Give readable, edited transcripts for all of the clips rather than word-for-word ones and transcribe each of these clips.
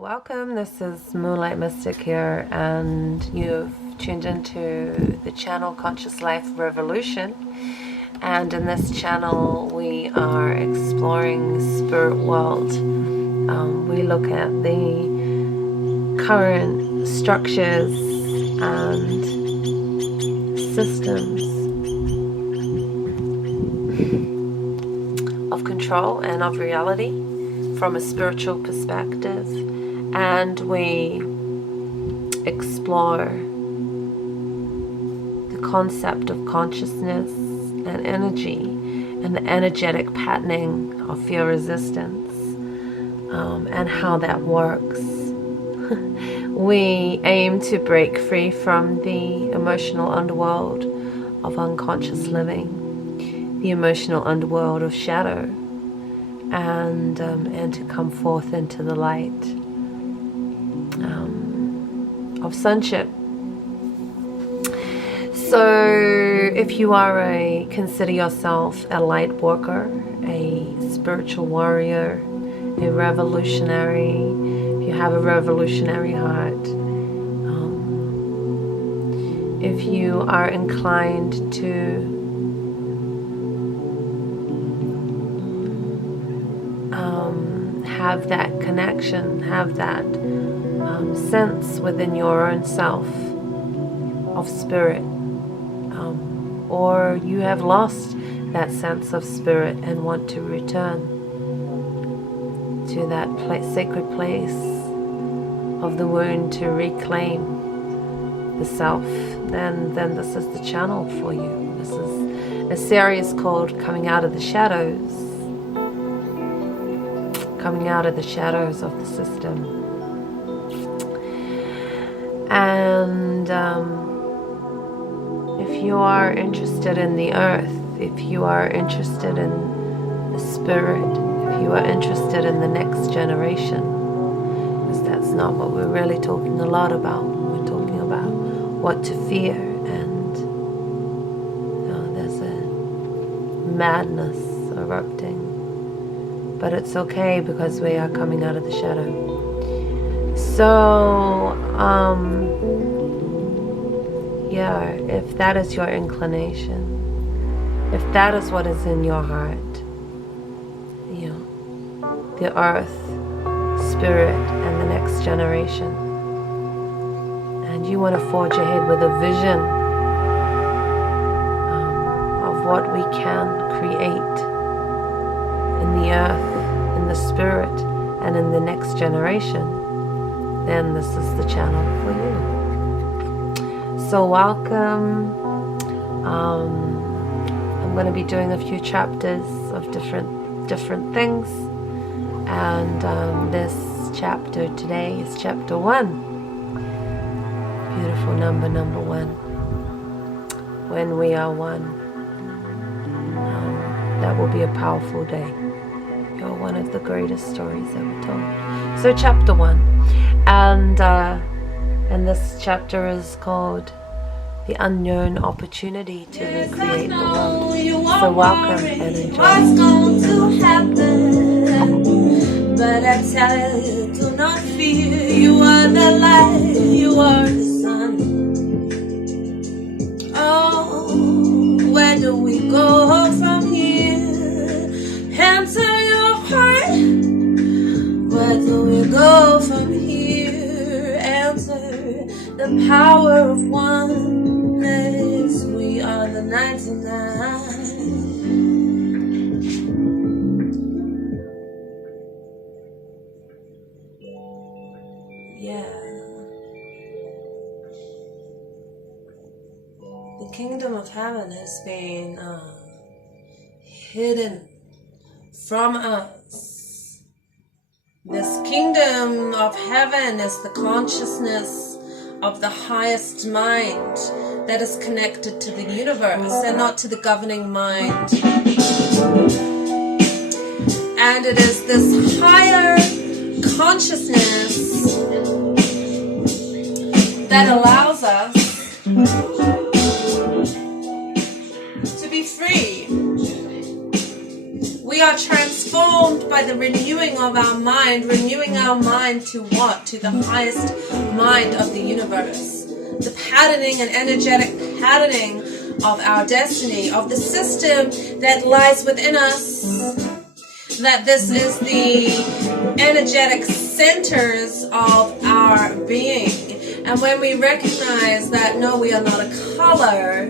Welcome, this is Moonlight Mystic here, and you've tuned into the channel Conscious Life Revolution. And in this channel we are exploring the spirit world. We look at the current structures and systems of control and of reality from a spiritual perspective, and we explore the concept of consciousness and energy and the energetic patterning of fear resistance, and how that works. We aim to break free from the emotional underworld of unconscious living, the emotional underworld of shadow, and to come forth into the light of sonship. So if you consider yourself a light worker, a spiritual warrior, a revolutionary, if you have a revolutionary heart, if you are inclined to have that connection, have that sense within your own self of spirit, or you have lost that sense of spirit and want to return to that sacred place of the wound to reclaim the self, then this is the channel for you. This is a series called Coming Out of the Shadows. Coming out of the shadows of the system. And if you are interested in the earth, if you are interested in the spirit, if you are interested in the next generation, because that's not what we're really talking a lot about. We're talking about what to fear, and there's a madness erupting. But it's okay, because we are coming out of the shadow. So, yeah, if that is your inclination, if that is what is in your heart, the earth, spirit, and the next generation, and you want to forge ahead with a vision of what we can create in the earth, in the spirit, and in the next generation, then this is the channel for you. So welcome. I'm going to be doing a few chapters of different things, and this chapter today is chapter 1. Beautiful number 1. When we are one. That will be a powerful day. You're one of the greatest stories ever told. So chapter 1, and this chapter is called The Unknown Opportunity to Recreate the World. So welcome and enjoy. What's going to happen? But I tell you, do not fear. You are the light, you are the sun. Oh, where do we go from here? Answer your heart. Where do we go from here? Answer the power of oneness. We are the 99. Yeah. The kingdom of heaven has been hidden from us. This kingdom of heaven is the consciousness of the highest mind that is connected to the universe and not to the governing mind. And it is this higher consciousness that allows us to be free. We we are transformed by the renewing of our mind. Renewing our mind to what? To the highest mind of the universe. The patterning and energetic patterning of our destiny, of the system that lies within us. That this is the energetic centers of our being. And when we recognize that no, we are not a color,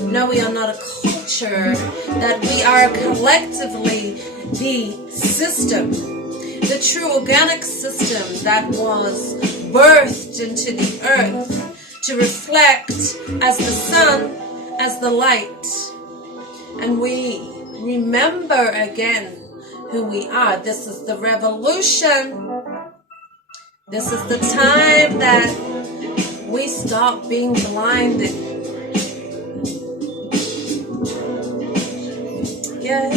no, we are not a culture, that we are collectively the system, the true organic system that was birthed into the earth to reflect as the sun, as the light. And we remember again who we are. This is the revolution. This is the time that we stop being blinded. Yeah.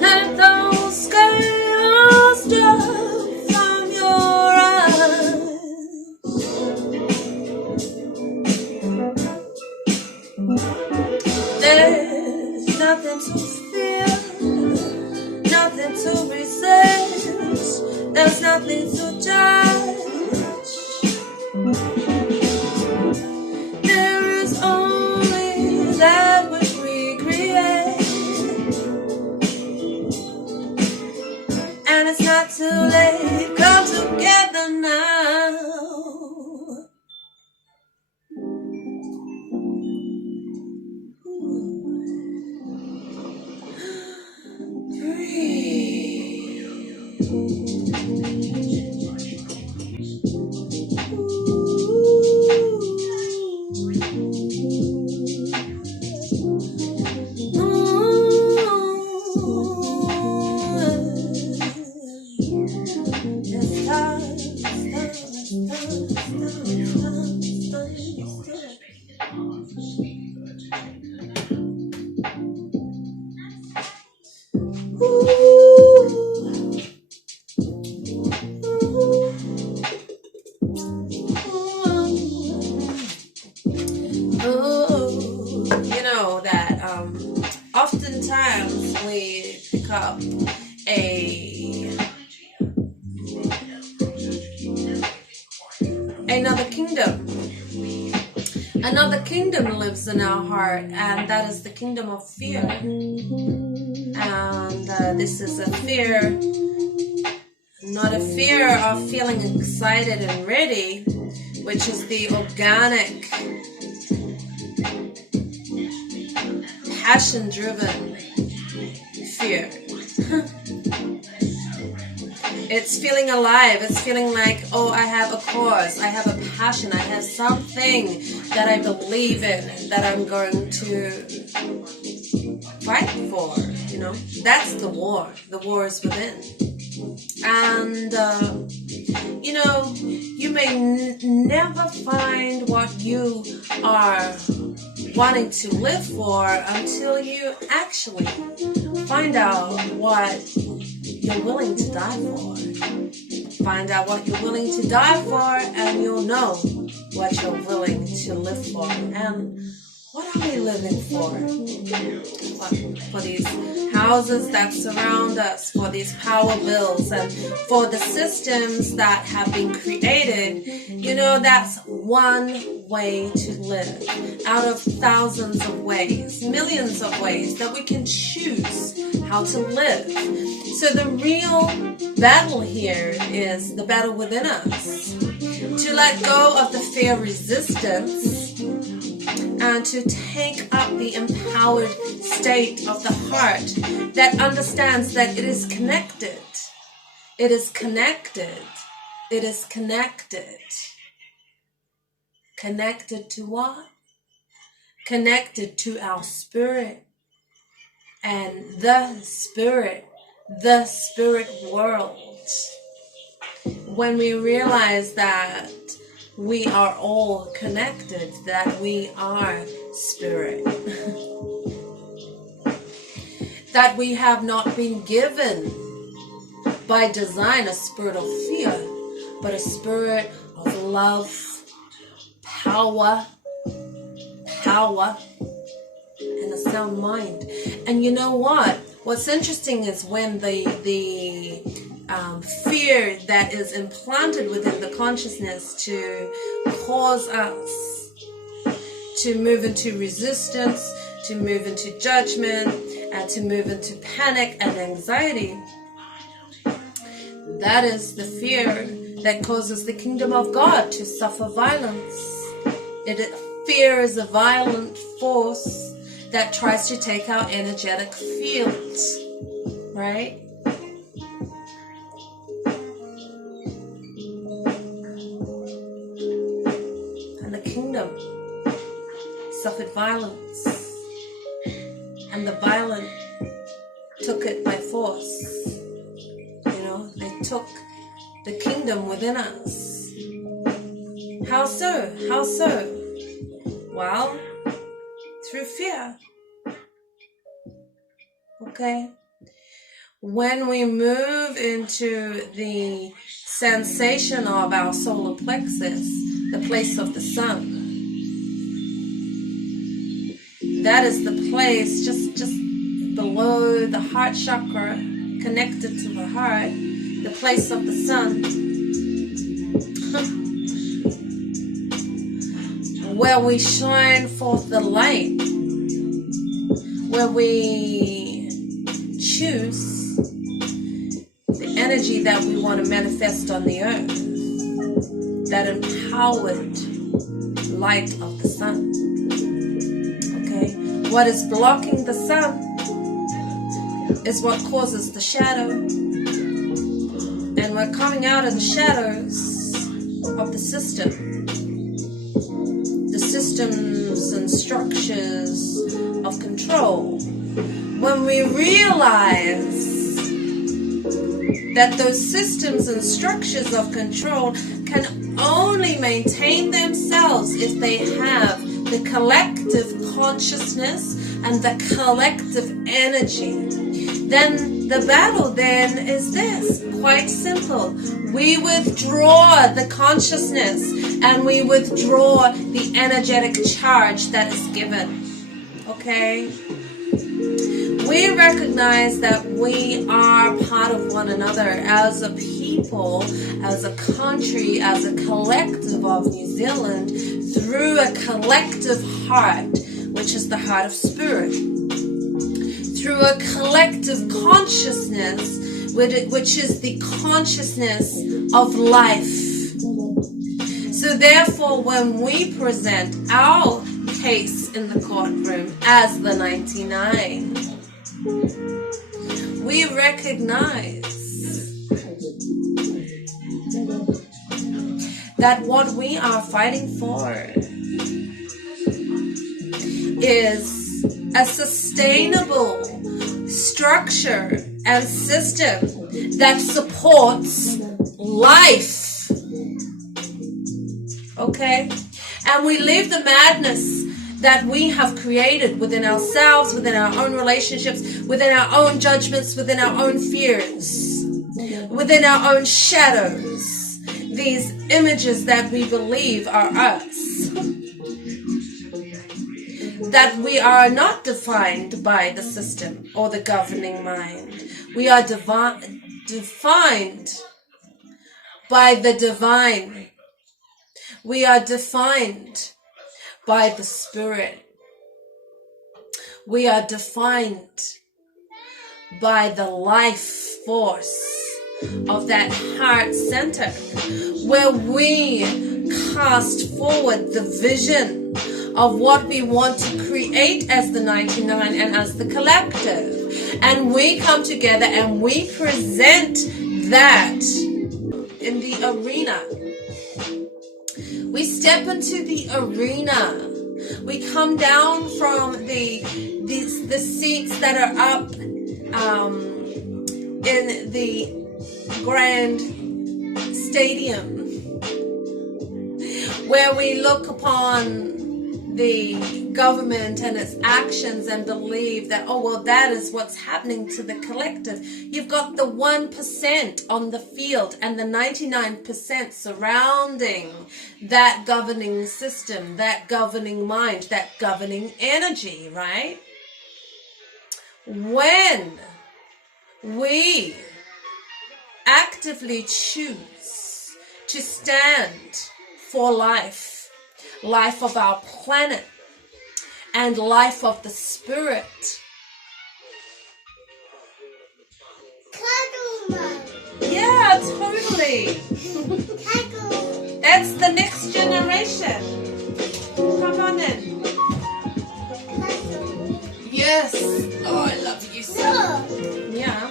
Let those scales drop from your eyes. There's nothing to fear, nothing to resist. There's nothing to judge. There is only that which we create. And it's not too late. Come together now. Oftentimes we pick up another kingdom. Another kingdom lives in our heart, and that is the kingdom of fear. And this is a fear, not a fear of feeling excited and ready, which is the organic, passion-driven fear. It's feeling alive. It's feeling like, oh, I have a cause. I have a passion. I have something that I believe in that I'm going to fight for. You know, that's the war. The war is within. And, you know, you may never find what you are wanting to live for until you actually find out what you're willing to die for. Find out what you're willing to die for, and you'll know what you're willing to live for. And what are we living for? For these houses that surround us, for these power bills, and for the systems that have been created. You know, that's one way to live out of thousands of ways, millions of ways that we can choose how to live. So the real battle here is the battle within us. To let go of the fear resistance and to take up the empowered state of the heart that understands that it is connected. It is connected. It is connected. Connected to what? Connected to our spirit and the spirit world. When we realize that we are all connected, that we are spirit, that we have not been given by design a spirit of fear, but a spirit of love, power, and a sense sound mind. And you know what? What's interesting is when the fear that is implanted within the consciousness to cause us to move into resistance, to move into judgment, and to move into panic and anxiety, that is the fear that causes the kingdom of God to suffer violence. Fear is a violent force that tries to take our energetic field, right? And the kingdom suffered violence, and the violent took it by force. You know, they took the kingdom within us. How so? How so? Well, through fear. Okay? When we move into the sensation of our solar plexus, the place of the sun, that is the place just below the heart chakra, connected to the heart, the place of the sun, where we shine forth the light, where we choose the energy that we want to manifest on the earth, that empowered light of the sun. Okay, what is blocking the sun is what causes the shadow, and we're coming out of the shadows of the systems and structures of control. When we realize that those systems and structures of control can only maintain themselves if they have the collective consciousness and the collective energy, then the battle then is this, quite simple. We withdraw the consciousness and we withdraw the energetic charge that is given. Okay? We recognize that we are part of one another as a people, as a country, as a collective of New Zealand, through a collective heart, which is the heart of spirit, through a collective consciousness, which is the consciousness of life. So therefore, when we present our case in the courtroom as the 99, we recognize that what we are fighting for is a sustainable structure and system that supports life. Okay? And we leave the madness that we have created within ourselves, within our own relationships, within our own judgments, within our own fears, within our own shadows, these images that we believe are us, that we are not defined by the system or the governing mind. We are defined by the divine. We are defined by the spirit. We are defined by the life force of that heart center, where we cast forward the vision of what we want to create as the 99 and as the collective. And we come together and we present that in the arena. We step into the arena. We come down from the seats that are up in the grand stadium, where we look upon the government and its actions and believe that, oh, well, that is what's happening to the collective. You've got the 1% on the field and the 99% surrounding that governing system, that governing mind, that governing energy, right? when we actively choose to stand for life, life of our planet, and life of the spirit. Yeah, totally. That's the next generation. Come on in. Yes. Oh, I love you so. Yeah.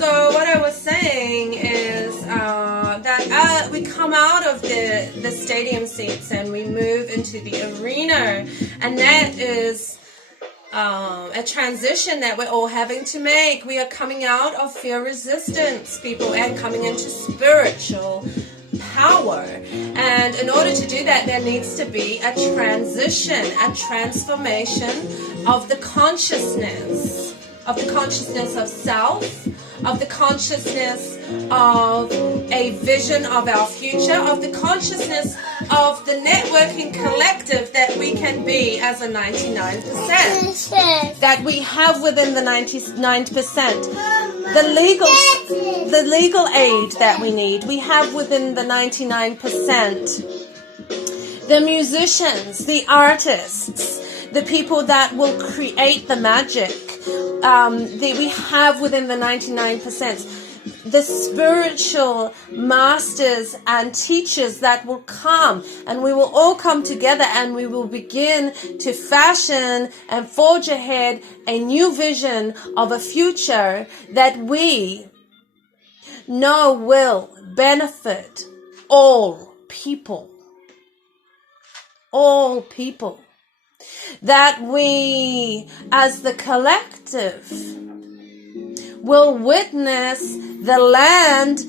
So what I was saying is that we come out of the stadium seats and we move into the arena, and that is a transition that we're all having to make. We are coming out of fear resistance, people, and coming into spiritual power. And in order to do that, there needs to be a transition, a transformation of the consciousness of self, of the consciousness of a vision of our future, of the consciousness of the networking collective that we can be as a 99%, that we have within the 99%. The legal aid that we need, we have within the 99%. The musicians, the artists, the people that will create the magic, we have within the 99%. The spiritual masters and teachers that will come, and we will all come together and we will begin to fashion and forge ahead a new vision of a future that we know will benefit all people. All people. That we, as the collective, will witness the land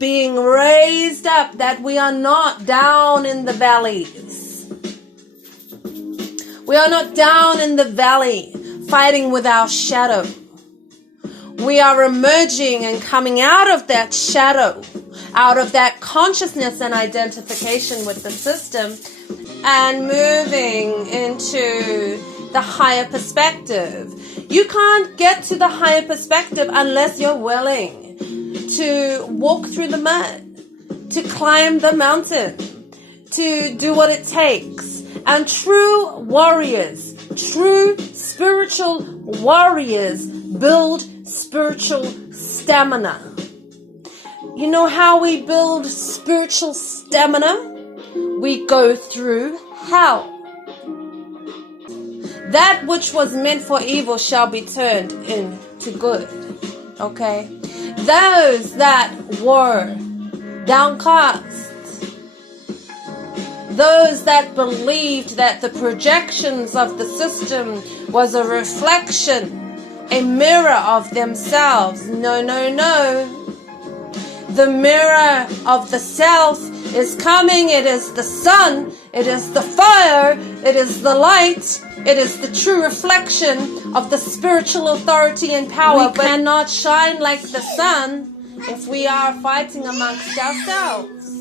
being raised up, that we are not down in the valleys. We are not down in the valley fighting with our shadow. We are emerging and coming out of that shadow, out of that consciousness and identification with the system, and moving into the higher perspective. You can't get to the higher perspective unless you're willing to walk through the mud, to climb the mountain, to do what it takes. And true warriors, true spiritual warriors build spiritual stamina. You know how we build spiritual stamina? We go through hell. That which was meant for evil shall be turned into good. Okay? Those that were downcast, those that believed that the projections of the system was a reflection, a mirror of themselves. No, no, no. The mirror of the self is coming. It is the sun. It is the fire. It is the light. It is the true reflection of the spiritual authority and power. We cannot shine like the sun if we are fighting amongst ourselves.